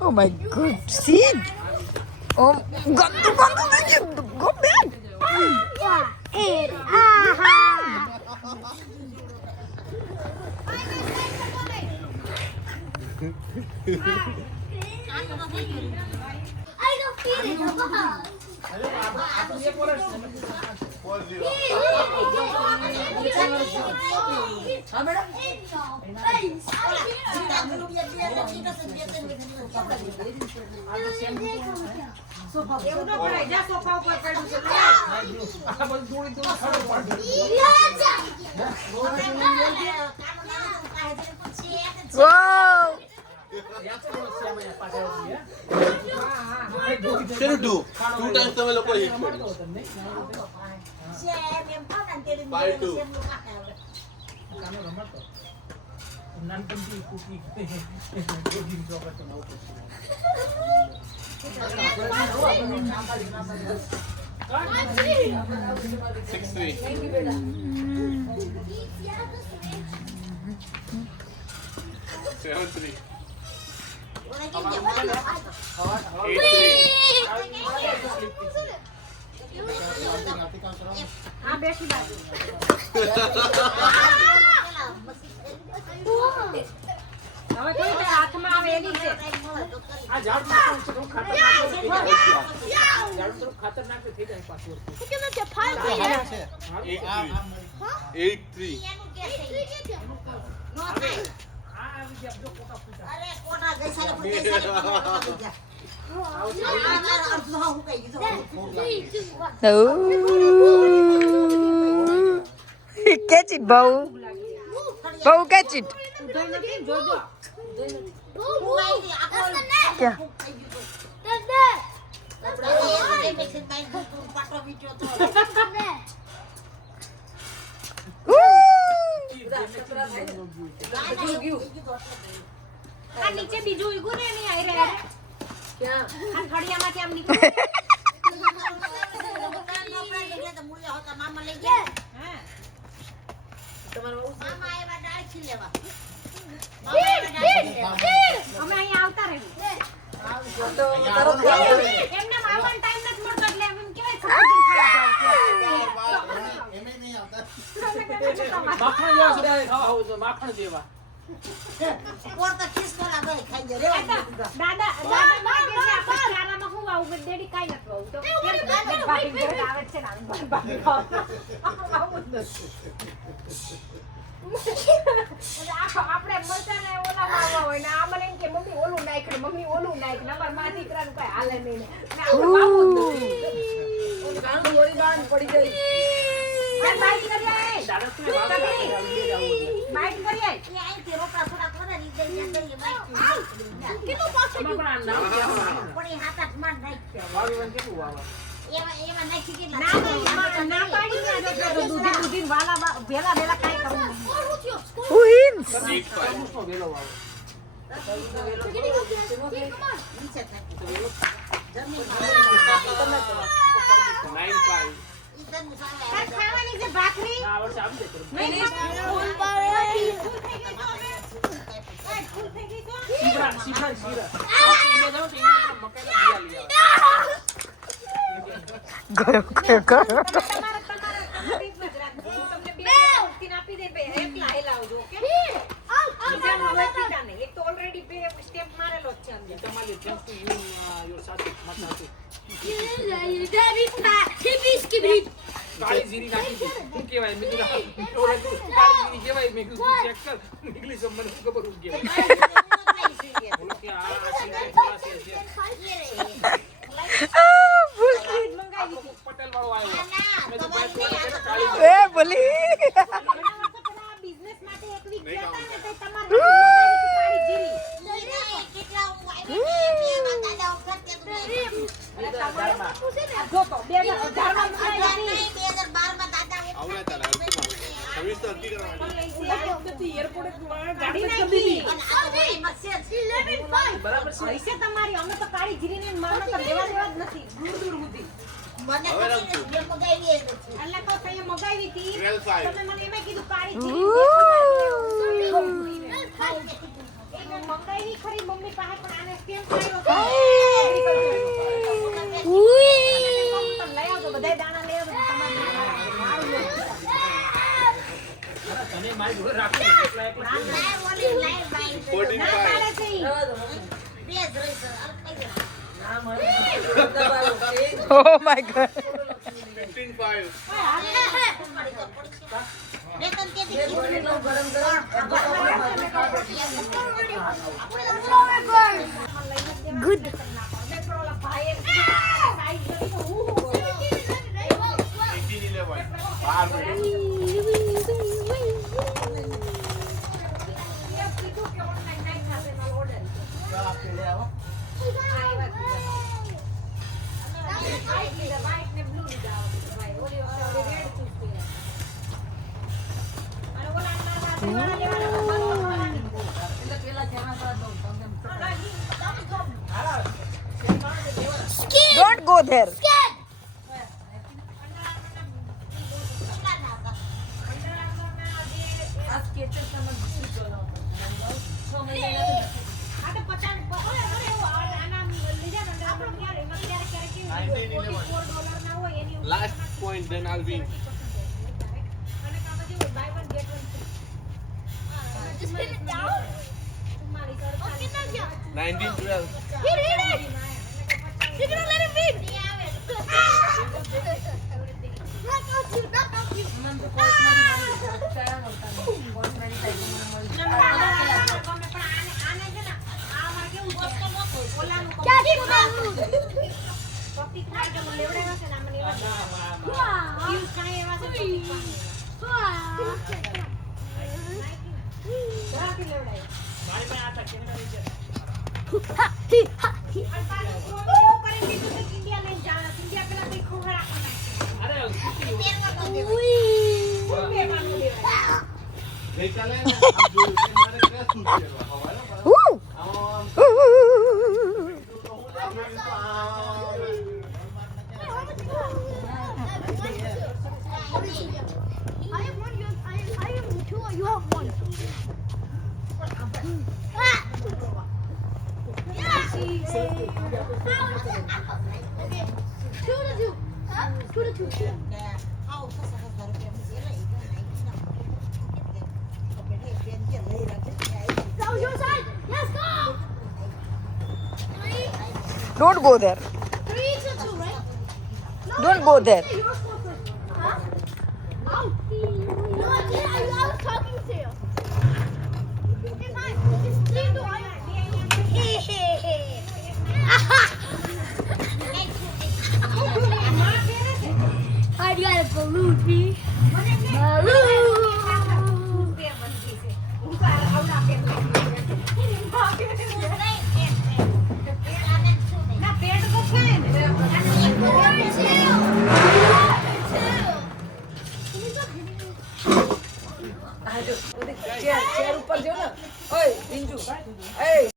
Oh my god, see? Oh, gandu go back. I don't feel it. Wow. Shall do 2 times તમે લોકો એક 5-2 6-3 7-3 हाँ बैठी बात હવે કોઈ તે હાથમાં આવે એની છે આ ઝાડ માં છે તો ખાતર ઝાડ તો ખાતર નાખે થઈ જાય પાછું કે છે 8-3 નો થાય આ આવી ગયા જો કોટા ફૂટા અરે quota ગઈસાલે ફૂટા Catch it, Bo. Bo, catch it. क्या? આ નીચે બીજું ઈગુ ને નહીં આઈ રહ્યા ક્યાં આ ખડિયામાંથી આમ નીકળે તો મૂલ્ય હોતા મામા લઈ ગયા હા તમારો મામા આયા ડાળ છી લેવા અમે અહીં આવતા રહી તો એમને મામા ટાઈમ નથી મળતો એટલે એમ કેવાય એમે નહીં આવતા માખણ જેવા સુધારે ખાવા હોય તો માખણ જેવા કોર તો કિસ કોલા દે ખાઈ જ રે દાદા માં કે છે આપણે ચારામાં હું આવું ગડેડી કાઈ નથી આવું તો બાકી ઘરે આવે છે ને બાકી આવું જ નથી આપણે મરચા ને ઓલા માવા હોય ને આ મને એમ કે મમ્મી ઓલું નાખ નંબર માં દીકરાનું કઈ હાલે નહીં ને આવું માવું જ નથી ઓલું ગાણું ગોળી બાણ પડી જાય બાઈક કરી આય દાદા ને બાઈક કરી આય એ આઈ તે રોકડા થોડા કરે રીજે જંગલી બાઈક કેટલું પાછું પણ આ નામ પણ એ હાથ હાથ માં નાખ્યો વાળું કેટલું વાવા એમાં નાખી કે ના પાડી ના જો દૂધી વાલા ભેલા કાઈ કરવું Who wins? 8-5 નો વેલો વાવો ખાવાની છે ભાખરી આ વર્ષે આવી જશે શીરા શીરા શીરા આ જાવ તો મકાઈના બિયા લઈ આવો Go. એક તો ઓલરેડી બે સ્ટેપ મારેલો છે અંદર તમારી જમ્પ ટુ યુ યોર સાસુ માતા કાળી જીરી નાખી દે શું કહેવાય મેં કીધું કાળી જીરી કહેવાય મેં કીધું ચેક કર ઇંગ્લિશ મને ખબર હું કહેવાય બોલો કે આ શીરી છે પટેલ વાળો આવ્યો મેં તો બાઈક વાળા કાળી Eh, boleh. બિઝનેસ માટે એક વીક જતા ને તો તમારે કાળી જીરી કેટલા હું આવ્યો બે દાદા વખત જો તો 2012 માં 2012 માં દાદા આવડે તારા સર્વિસ તો અરજી કરવાની એરપોર્ટ ગાડી કરી દીધી બરાબર છે હશે તમારી અમે તો કાળી જીરીને માનો તો લેવા દેવા જ નથી દૂર દૂર સુધી મને તો જે મગાવી નથી એટલે તો તે મગાવી હતી તમે મને એમાં કીધું કાળી જીરી મંગાઈ ખરી મમ્મી પાસે પણ આને કેમ કર્યો તો લઈ આવજો બધાય દાણા લઈ આવજો તમારે તને મારી જોડે રાખો એકલા એકલા ના પાડે છે ઈ. Oh my god. 15-5. Good Don't go there. Last point, then I'll win. Just put it down. 19-12. He did it! You're gonna let him win! ગઈકાલે આમ જોયું કે મારે ક્યાં શું છે હવારે Woo! You have one. Okay. 2-2. Huh? 2-2. That was your side. Let's go. Don't go there. 3-2, right? No, Don't go there. Your score first. Huh? Out. No, I didn't. I was talking to